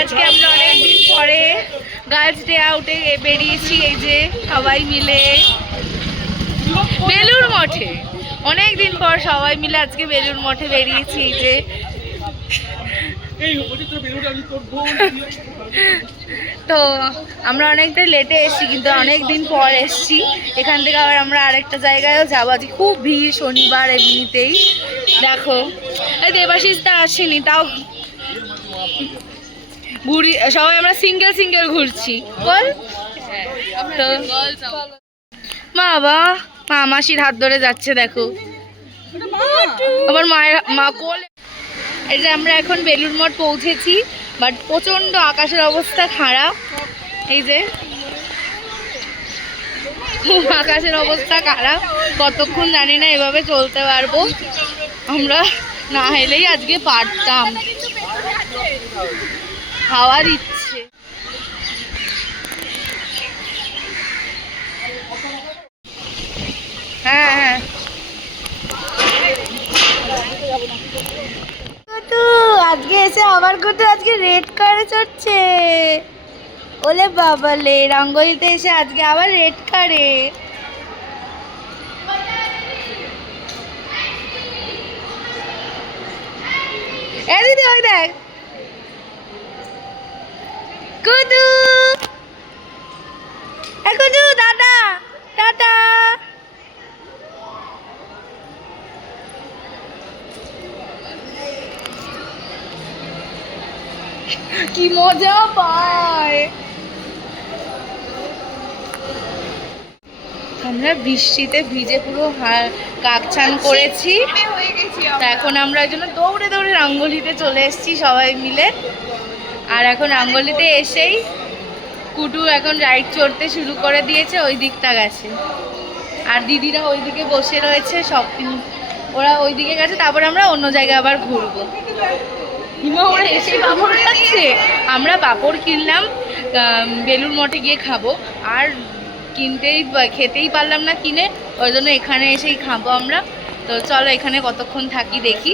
আজকে আমরা অনেকদিন পরে গার্লস ডে আউটে বেরিয়েছি, এই যে সবাই মিলে বেলুড় মঠে। অনেকদিন পর সবাই মিলে আজকে বেলুড় মঠে বেরিয়েছি। এই যে তো আমরা অনেকটা লেটে এসেছি, কিন্তু অনেকদিন পর এসেছি। এখান থেকে আবার আমরা আরেকটা জায়গায়ও যাবো। আজকে খুব ভিড়, শনিবার এমনিতেই। দেখো এই দেবাশিসটা আসেনি, তাও ঘুরি, সবাই আমরা সিঙ্গেল সিঙ্গেল ঘুরছি। বল বাবা, মা মাসির হাত ধরে যাচ্ছে, দেখো আবার মায়ের মা কোলে। এই যে আমরা এখন বেলুড় মঠ পৌঁছেছি, বাট প্রচন্ড আকাশের অবস্থা খারাপ। এই যে আকাশের অবস্থা খারাপ, কতক্ষণ জানি না এভাবে চলতে পারবো। আমরা না হেলেই আজকে পারতাম, খাওয়ার ইচ্ছে। হ্যাঁ হ্যাঁ, আজকে এসে আবার কত আজকে রেড কারে চড়ছে। ওলে বাবালে, রঙ্গলিতে এসে আজকে আবার রেড কারে। এ দিদি ওই দেখ কুদু, এ কুদু দাদা টাটা। কি মজা পায়। আমরা বৃষ্টিতে ভিজে পুরো কাকছান করেছি। এখন আমরা ওই জন্য দৌড়ে দৌড়ে রঙ্গলিতে চলে এসেছি সবাই মিলে। আর এখন রঙ্গলিতে এসেই কুটু এখন রাইড চড়তে শুরু করে দিয়েছে, ওই দিকটা গেছে। আর দিদিরা ওইদিকে বসে রয়েছে, সব ওরা ওই দিকে গেছে। তারপরে আমরা অন্য জায়গায় আবার ঘুরবো। হিমা ওরা এসেই পাঁপড় খাচ্ছে, আমরা পাঁপড় কিনলাম, বেলুড় মঠে গিয়ে খাবো। আর খেতেই পারলাম না কিনে, ওই জন্য এখানে এসেই খাবো আমরা। তো চলো এখানে কতক্ষণ থাকি দেখি।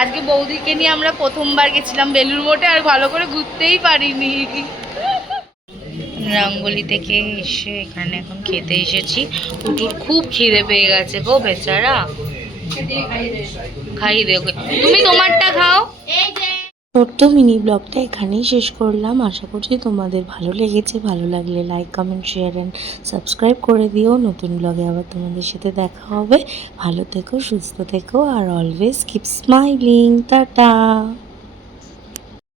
আজকে বৌদিকে নিয়ে আমরা প্রথমবার গেছিলাম বেলুড় মঠে, আর ভালো করে ঘুরতেই পারিনি। রঙ্গলি থেকে এসে এখানে এখন খেতে এসেছি। কুটুর খুব খিদে পেয়ে গেছে গো, বেচারা। খাই দেবে, তুমি তোমারটা খাও। ছোট্ট মিনি ব্লগটা এখানেই শেষ করলাম। আশা করছি তোমাদের ভালো লেগেছে। ভালো লাগলে like, comment, share and subscribe করে দিও। নতুন ব্লগে আবার তোমাদের সাথে দেখা হবে। ভালো থেকো, সুস্থ থেকো, are always keep smiling. Tata.